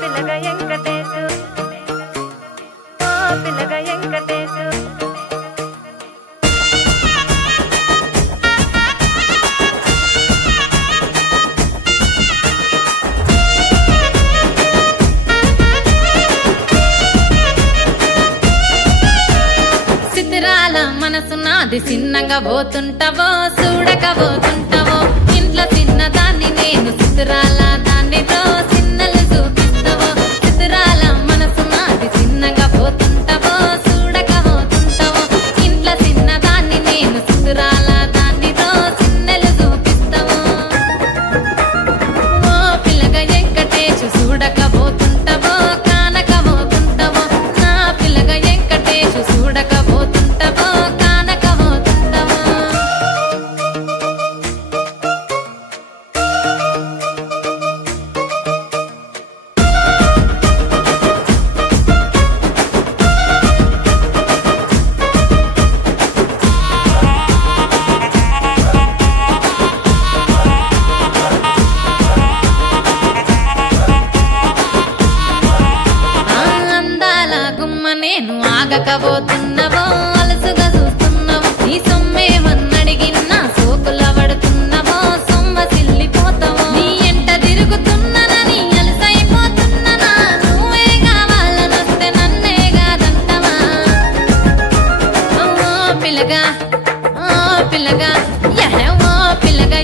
పిల్లగా వెంకటేశు ఓ పిల్లగా వెంకటేశు సిద్ధిరాల మనసు నాది చిన్నగా పోతుంటావో చూడక పోతుంటావో ఇంట్లో చిన్నదాన్ని నేను సిద్ధిరాల దానితో చిన్నలు చూపిస్తావో సిద్ధిరాల మనసు నాది చిన్నగా పోతుంటావో చూడక పోతుంటావో ఇంట్లో చిన్నదాన్ని నేను సిద్ధిరాల దానితో చిన్నలు చూపిస్తావో ఓ పిల్లగా వెంకటేశు చూడక పోతుంటావో కానక పోతుంటావో నా పిల్లగా వెంకటేశు చూడక పోతుంటావో కానక పోతుంటావో అందాల గుమ్మ నేను ఆగకపోతున్నావో అలసుగా చూస్తున్నావో నీ సొమ్మేమన్నడిగినా సోకుల పడుతున్నావో సొమ్మ సిల్లిపోతావో నీ ఎంట తిరుగుతున్నానని అలసైపోతున్నానా నువ్వే కావాలనొస్తే నన్నే కాదంటవా ఓ పిల్లగా ఓ పిల్లగా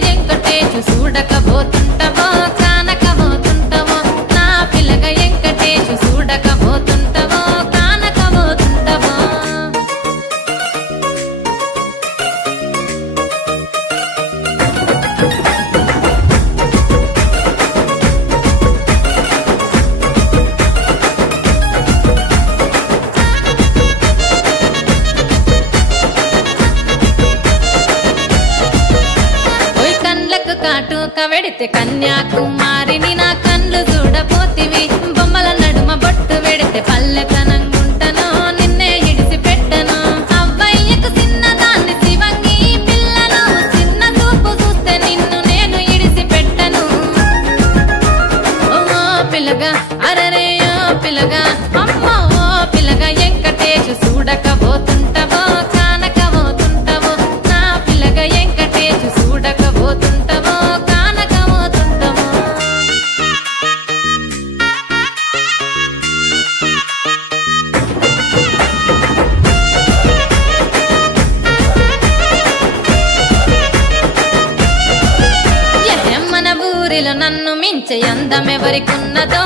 వెంకటేశు చూడకపోతుంటావో కానకపోతుంటావో నా పిల్లగా వెంకటేశు చూడకపోతుంటావో కానకపోతుంటావో ఓయ్ కండ్లకు కాటుక వెడితే కన్యాకుమారిని నా కండ్లు చూడపోతివి బొమ్మల నడుమ బొట్టు వెడితే పల్లెతనంగుంటను నిన్నే ఇడిసి పెట్టను అవ్వయ్యకు చిన్నదాన్ని శివంగి పిల్లను చిన్న చూపు చూస్తే నిన్ను నేను ఇడిసి పెట్టను ఓ పిల్లగా అరరే ఓ పిల్లగా అమ్మో ఓ పిల్లగా వెంకటేశు చూడకపోతుంటావో కానకపోతుంటావో నా పిల్లగా వెంకటేశు చూడకపోతుంటావో కానకపోతుంటావో మన ఊరిలో నన్ను మించే అందమెవరికున్నదో